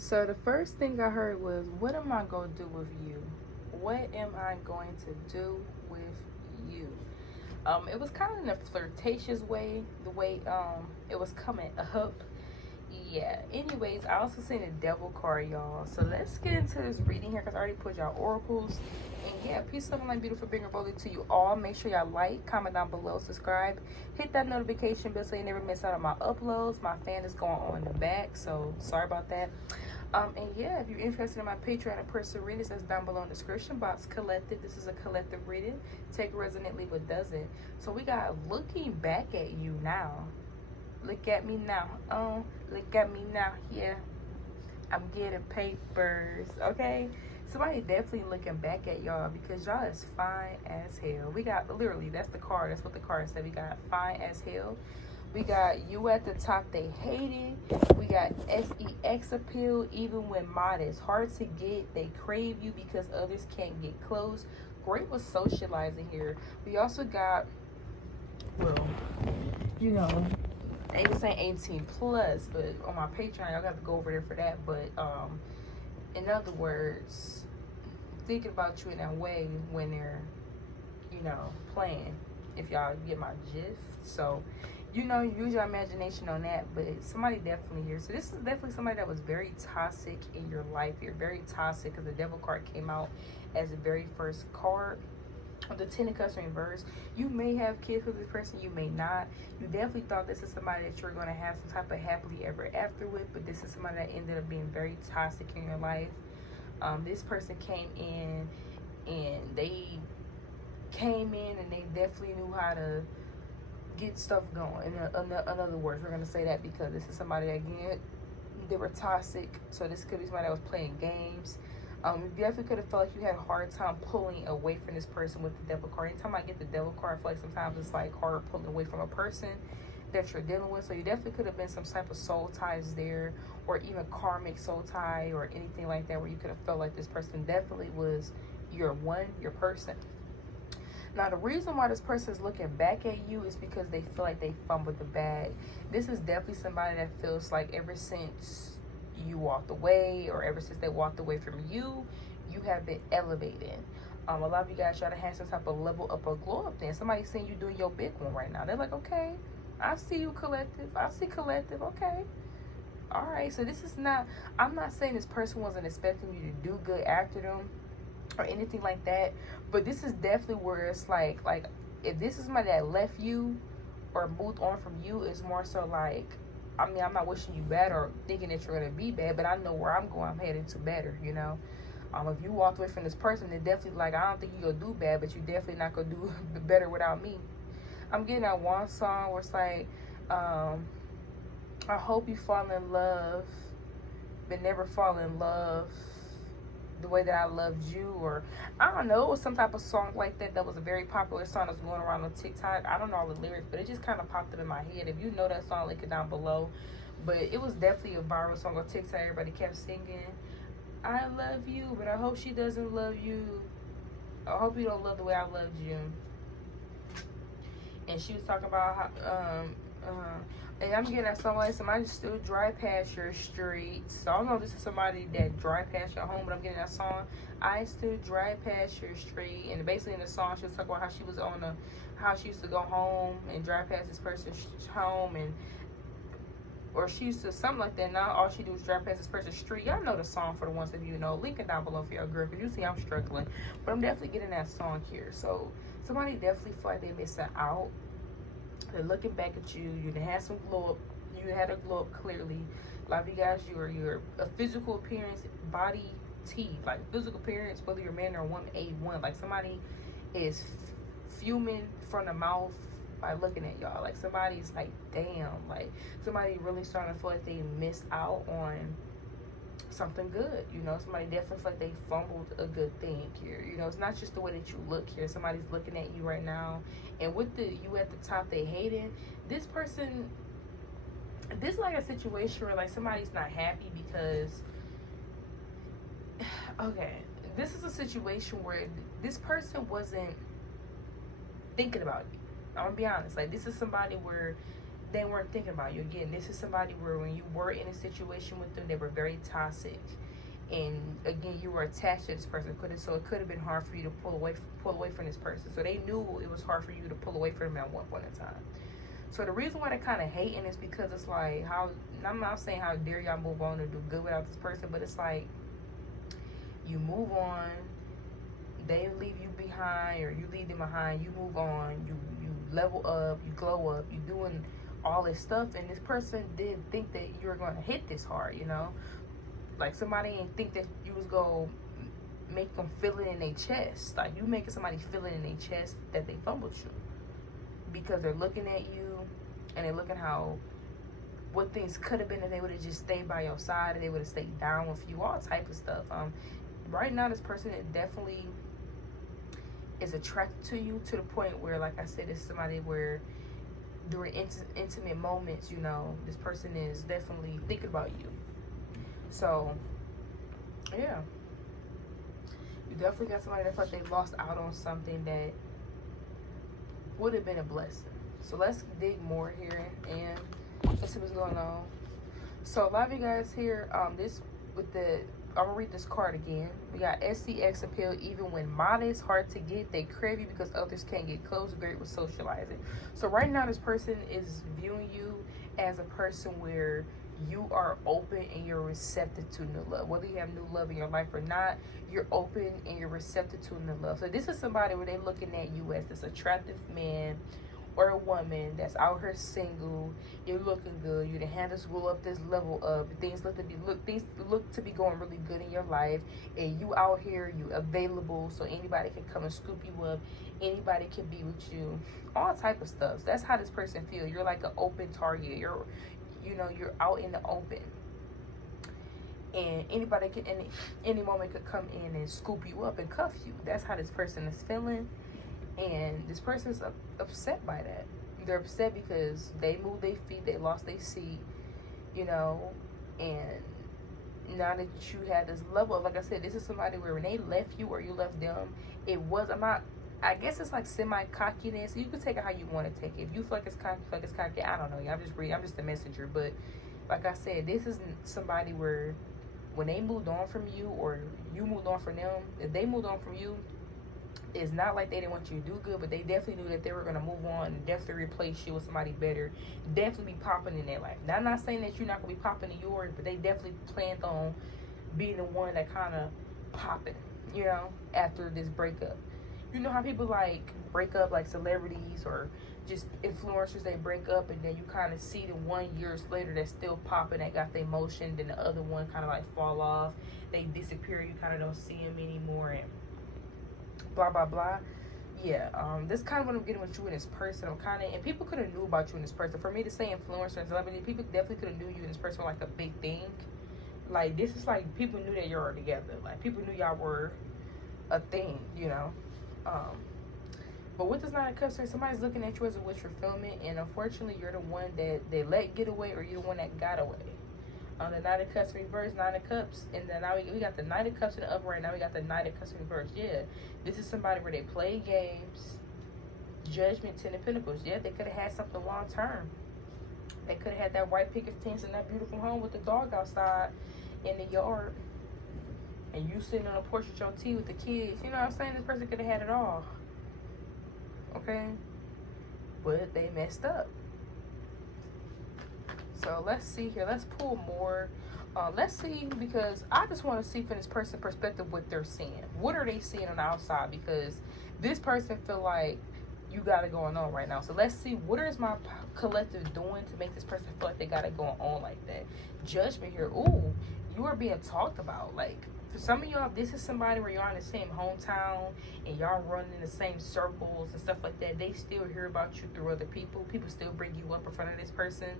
So the first thing I heard was, what am I going to do with you? What am I going to do with you? It was kind of in a flirtatious way, the way it was coming up. Yeah. Anyways, I also seen a devil card, y'all. So let's get into this reading here because I already put y'all oracles. And yeah, peace, love, and light, beautiful, big and boldly to you all. Make sure y'all like, comment down below, subscribe, hit that notification bell so you never miss out on my uploads. My fan is going on in the back, so sorry about that. And yeah, if you're interested in my Patreon and personal readings, that's down below in the description box. Collective. This is a collective reading. Take resonant, leave what doesn't. So we got looking back at you now. Look at me now. Oh, look at me now. Yeah, I'm getting papers. Okay, somebody definitely looking back at y'all because y'all is fine as hell. We got literally, that's the card. That's what the card said. We got fine as hell. We got you at the top, they hate it. We got sex appeal, even when modest. Hard to get, they crave you because others can't get close. Great with socializing here. We also got, well, you know, I ain't saying 18 plus, but on my Patreon, y'all got to go over there for that. But in other words, thinking about you in that way when they're, you know, playing, if y'all get my gist. So, you know, use your imagination on that. But somebody definitely here. So this is definitely somebody that was very toxic in your life. You're very toxic because the devil card came out as the very first card. The Ten of Cups in reverse. You may have kids with this person, you may not. You definitely thought this is somebody that you're going to have some type of happily ever after with, but this is somebody that ended up being very toxic in your life. This person came in and they definitely knew how to get stuff going. In other words, we're going to say that because this is somebody that, again, they were toxic. So this could be somebody that was playing games. You definitely could have felt like you had a hard time pulling away from this person with the devil card. Anytime I get the devil card, I feel like sometimes it's like hard pulling away from a person that you're dealing with. So you definitely could have been some type of soul ties there, or even karmic soul tie or anything like that, where you could have felt like this person definitely was your person. Now, the reason why this person is looking back at you is because they feel like they fumbled the bag. This is definitely somebody that feels like ever since you walked away, or ever since they walked away from you, you have been elevated. A lot of you guys try to have some type of level up or glow up then. Somebody's seeing you doing your big one right now. They're like, okay, I see you, collective. I see collective. Okay. All right. So this is not, I'm not saying this person wasn't expecting you to do good after them or anything like that, but this is definitely where it's like if this is somebody that left you or moved on from you, it's more so like, I mean, I'm not wishing you bad or thinking that you're going to be bad, but I know where I'm going. I'm heading to better, you know. If you walked away from this person, then definitely, like, I don't think you're going to do bad, but you definitely not going to do better without me. I'm getting that one song where it's like, I hope you fall in love, but never fall in love the way that I loved you, or I don't know, it was some type of song like that was a very popular song that's going around on TikTok. I don't know all the lyrics, but it just kind of popped up in my head. If you know that song, link it down below. But it was definitely a viral song on TikTok. Everybody kept singing, I love you, but I hope she doesn't love you. I hope you don't love the way I loved you. And she was talking about how and I'm getting that song like somebody still drive past your street. So I don't know if this is somebody that drive past your home, but I'm getting that song, I still drive past your street. And basically in the song she was talking about how she was how she used to go home and drive past this person's home, and or she used to something like that. Now all she do is drive past this person's street. Y'all know the song for the ones of you know. Link it down below for your girl, because you see I'm struggling, but I'm definitely getting that song here. So somebody definitely feel like they're missing out. They're looking back at you. You had some glow up. You had a glow up clearly. A lot of you guys, your a physical appearance, body T, like physical appearance, whether you're a man or a woman, A1. Like somebody is fuming from the mouth by looking at y'all. Like somebody's like, damn. Like somebody really starting to feel like they missed out on something good, you know. Somebody definitely feel like they fumbled a good thing here, you know. It's not just the way that you look here. Somebody's looking at you right now, and with the you at the top, they hating this person. This is like a situation where like somebody's not happy because okay, this is a situation where this person wasn't thinking about you. I'm gonna be honest, like this is somebody where they weren't thinking about you. Again, this is somebody where when you were in a situation with them, they were very toxic. And again, you were attached to this person. So it could have been hard for you to pull away from this person. So they knew it was hard for you to pull away from them at one point in time. So the reason why they're kind of hating is because it's like, I'm not saying how dare y'all move on or do good without this person, but it's like, you move on, they leave you behind, or you leave them behind, you move on, you level up, you glow up, you doing all this stuff, and this person didn't think that you were going to hit this hard, you know? Like, somebody didn't think that you was going to make them feel it in their chest. Like, you making somebody feel it in their chest that they fumbled you. Because they're looking at you, and they're looking what things could have been if they would have just stayed by your side, and they would have stayed down with you, all type of stuff. Right now, this person definitely is attracted to you, to the point where, like I said, it's somebody where during intimate moments, you know, this person is definitely thinking about you. So, yeah. You definitely got somebody that felt they lost out on something that would have been a blessing. So let's dig more here and let's see what's going on. So a lot of you guys here, I'm gonna read this card again. We got SCX appeal. Even when modest, hard to get, they crave you because others can't get close. Great with socializing. So right now, this person is viewing you as a person where you are open and you're receptive to new love. Whether you have new love in your life or not, you're open and you're receptive to new love. So this is somebody where they're looking at you as this attractive man or a woman that's out here single. You're looking good. You done had this roll up, this level up. Things look to be going really good in your life, and you out here, you available, so anybody can come and scoop you up. Anybody can be with you. All type of stuff. That's how this person feels. You're like an open target. You're out in the open, and anybody can any moment could come in and scoop you up and cuff you. That's how this person is feeling. And this person's upset by that. They're upset because they moved their feet, they lost their seat, you know, and now that you had this level of, like I said, this is somebody where when they left you or you left them, I guess it's like semi-cockiness. You can take it how you want to take it. If you feel like it's cocky, I don't know. I'm just a messenger. But like I said, this isn't somebody where when they moved on from you or you moved on from them, if they moved on from you, it's not like they didn't want you to do good, but they definitely knew that they were going to move on and definitely replace you with somebody better. Definitely be popping in their life. Now, I'm not saying that you're not going to be popping in yours, but they definitely planned on being the one that kind of popping, you know, after this breakup. You know how people like break up, like celebrities or just influencers, they break up and then you kind of see the 1 year later that's still popping, that got the emotion, then the other one kind of like fall off, they disappear, you kind of don't see them anymore, and blah blah blah. Yeah, this kind of what I'm getting with you and this person. And people could have knew about you and this person. For me to say influencer and celebrity, people definitely could have knew you and this person were like a big thing. Like, this is like people knew that you were together. Like, people knew y'all were a thing, you know. But with this Nine of Cups, somebody's looking at you as a wish fulfillment, and unfortunately, you're the one that they let get away, or you're the one that got away. The Nine of Cups reverse, Nine of Cups, and then now we got the Nine of Cups in the upright. Now we got the Nine of Cups reverse. Yeah, this is somebody where they play games. Judgment, Ten of Pentacles. Yeah, they could have had something long term. They could have had that white picket fence in that beautiful home with the dog outside in the yard, and you sitting on a porch with your tea with the kids. You know what I'm saying? This person could have had it all. Okay, but they messed up. So let's see here. Let's pull more. Let's see, because I just want to see from this person's perspective what they're seeing. What are they seeing on the outside? Because this person feel like you got it going on right now. So let's see, what is my collective doing to make this person feel like they got it going on like that? Judgment here. Ooh, you are being talked about. Like, for some of y'all, this is somebody where y'all in the same hometown and y'all running in the same circles and stuff like that. They still hear about you through other people. People still bring you up in front of this person.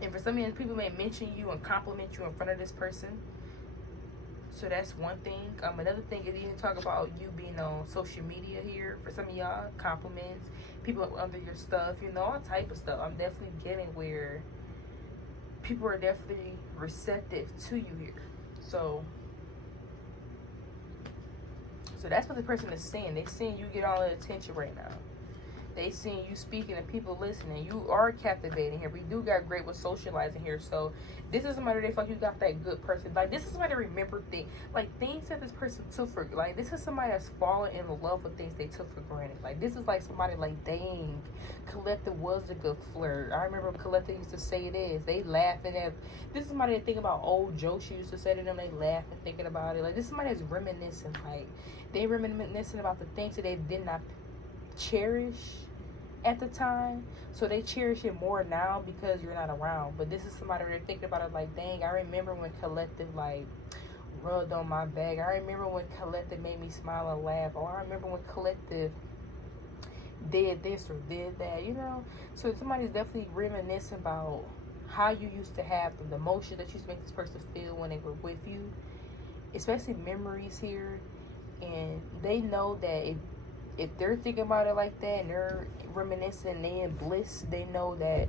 And for some of you, people may mention you and compliment you in front of this person. So that's one thing. Another thing is even talk about you being on social media here. For some of y'all, compliments, people under your stuff, you know, all type of stuff. I'm definitely getting where people are definitely receptive to you here. So that's what the person is saying. They're seeing you get all the attention right now. They seeing you speaking and people listening. You are captivating here. We do got great with socializing here. So this is somebody that fuck you got that good person. Like this is somebody that remember things. Like things that this person took for, like this is somebody that's fallen in love with things they took for granted. Like this is like somebody like, dang, Coletta was a good flirt. I remember Coletta used to say this. They laughing at, this is somebody that think about old jokes she used to say to them. They laughing thinking about it. Like this is somebody that's reminiscing. Like they reminiscing about the things that they did not cherish at the time, so they cherish it more now because you're not around. But this is somebody they're thinking about it like, dang, I remember when Collective like rubbed on my back. I remember when Collective made me smile and laugh. Or I remember when Collective did this or did that, you know. So somebody's definitely reminiscing about how you used to have the emotion that you used to make this person feel when they were with you, especially memories here. And they know that if they're thinking about it like that and they're reminiscing, they in bliss, they know that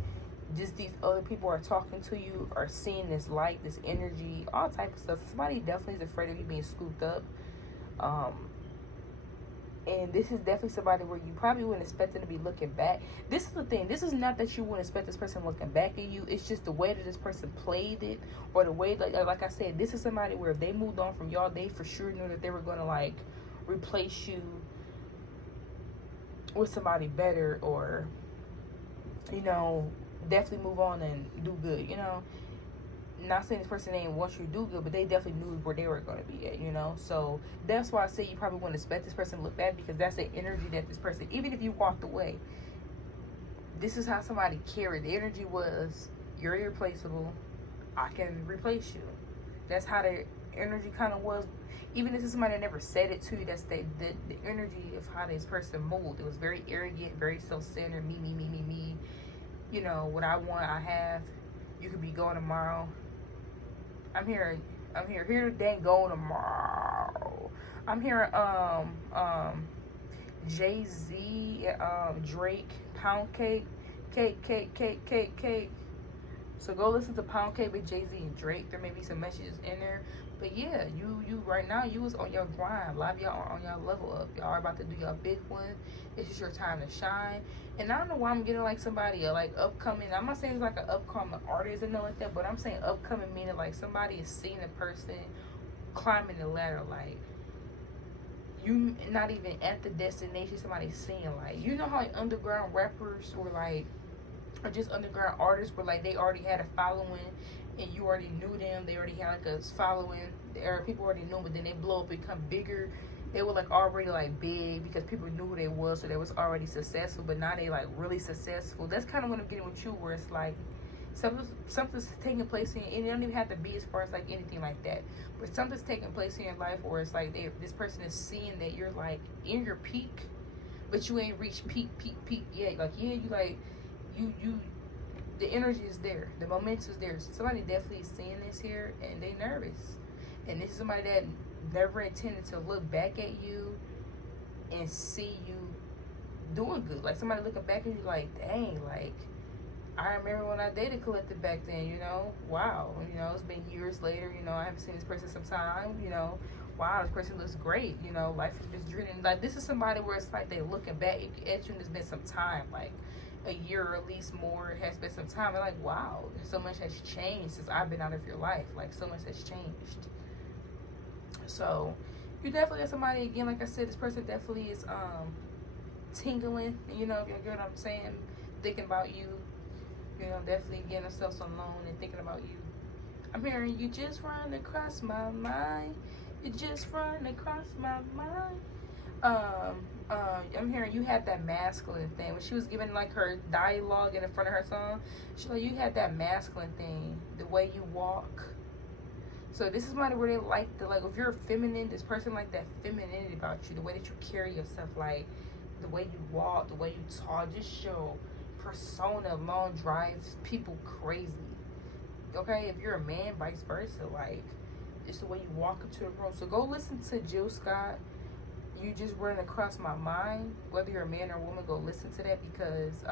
just these other people are talking to you, are seeing this light, this energy, all type of stuff. Somebody definitely is afraid of you being scooped up. And this is definitely somebody where you probably wouldn't expect them to be looking back. This is the thing. This is not that you wouldn't expect this person looking back at you. It's just the way that this person played it, or the way, like I said, this is somebody where if they moved on from y'all, they for sure knew that they were going to like replace you with somebody better, or you know, definitely move on and do good, you know. Not saying this person ain't want you to do good, but they definitely knew where they were going to be at, you know. So that's why I say you probably wouldn't expect this person to look back, because that's the energy that this person, even if you walked away, this is how somebody carried. The energy was, you're irreplaceable, I can replace you. That's how the energy kind of was. Even if this is somebody that never said it to you, that's the energy of how this person moved. It was very arrogant, very self-centered, me, me, me, me, me. You know, what I want, I have. You could be going tomorrow. I'm here today, going tomorrow. I'm hearing Jay-Z, Drake, Pound Cake. So go listen to Pound Cake with Jay-Z and Drake. There may be some messages in there. But yeah, you right now, you was on your grind. A lot of y'all are on y'all level up. Y'all are about to do your big one. This is your time to shine. And I don't know why I'm getting like somebody like upcoming. I'm not saying it's like an upcoming artist and nothing like that, but I'm saying upcoming meaning like somebody is seeing a person climbing the ladder. Like you not even at the destination, somebody's seeing, like, you know how like underground rappers or like, or just underground artists where like they already had a following and you already knew them, they already had like a following, or people already knew, but then they blow up, become bigger. They were like already like big because people knew who they was, so they was already successful, but now they like really successful. That's kind of what I'm getting with you, where it's like something's taking place in, and it don't even have to be as far as like anything like that, but something's taking place in your life where it's like this person is seeing that you're like in your peak, but you ain't reached peak yet. Like, yeah, you like, you the energy is there, the momentum is there. Somebody definitely is seeing this here, and they nervous. And this is somebody that never intended to look back at you and see you doing good. Like somebody looking back at you like, dang, like I remember when I dated Collective back then, you know, wow, you know, it's been years later, you know, I haven't seen this person some time, you know, wow, this person looks great, you know, life is just dreaming. Like this is somebody where it's like they looking back at you and it's been some time, like a year or at least more, it has been some time. They're like, wow, so much has changed since I've been out of your life. Like so much has changed. So you definitely got somebody, again, like I said, this person definitely is tingling, you know, if you get what I'm saying, thinking about you, you know, definitely getting themselves alone and thinking about you. I'm hearing you just run across my mind. You just run across my mind. I'm hearing you had that masculine thing when she was giving like her dialogue in the front of her song. She like, you had that masculine thing, the way you walk. So this is somebody where they like the, like, if you're feminine, this person like that femininity about you, the way that you carry yourself, like the way you walk, the way you talk, just your persona alone drives people crazy. Okay, if you're a man, vice versa, like it's the way you walk into the room. So go listen to Jill Scott, You Just Run Across My Mind. Whether you're a man or a woman, go listen to that, because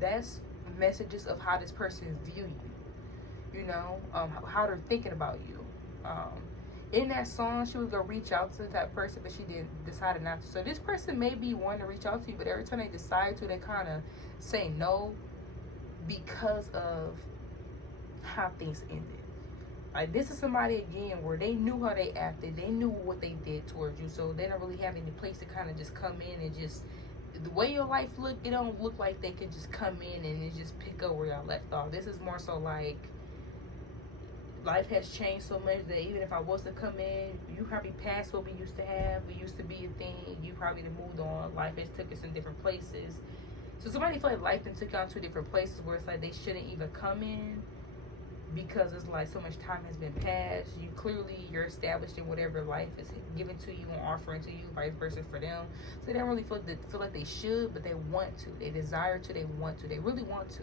that's messages of how this person view you, you know, how they're thinking about you. in that song, she was gonna reach out to that person, but she decided not to. So this person may be wanting to reach out to you, but every time they decide to, they kind of say no because of how things ended. Like, this is somebody again where they knew how they acted, they knew what they did towards you, so they don't really have any place to kind of just come in and just, the way your life look, it don't look like they could just come in and just pick up where y'all left off. This is more so like, life has changed so much that even if I was to come in, you probably past what we used to have. We used to be a thing. You probably have moved on. Life has took us in different places. So somebody feel like life then took you out to different places where it's like they shouldn't even come in because it's like so much time has been passed. You clearly, you're established in whatever life is given to you and offering to you, vice versa for them. So they don't really feel like they should, but they want to. They desire to. They want to. They really want to.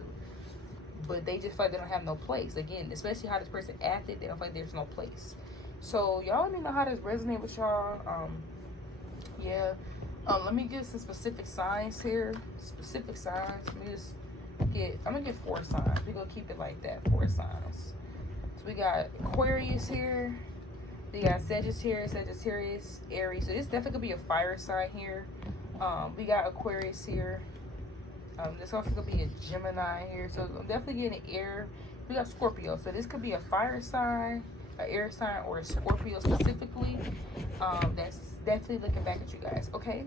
But they just feel like they don't have no place. Again, especially how this person acted, they don't feel like there's no place. So y'all let me know how this resonates with y'all. Yeah. Let me get some specific signs here. Specific signs. I'm gonna get 4 signs. We're gonna keep it like that. 4 signs. So we got Aquarius here. We got Sagittarius, Aries. So this definitely could be a fire sign here. We got Aquarius here. This also could be a Gemini here. So I'm definitely getting air. We got Scorpio. So this could be a fire sign, an air sign, or a Scorpio specifically. That's definitely looking back at you guys. Okay.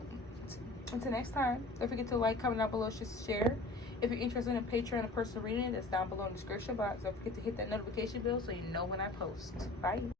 Until next time, don't forget to like, comment down below, just share. If you're interested in a Patreon and personal reading, that's down below in the description box. Don't forget to hit that notification bell so you know when I post. Bye.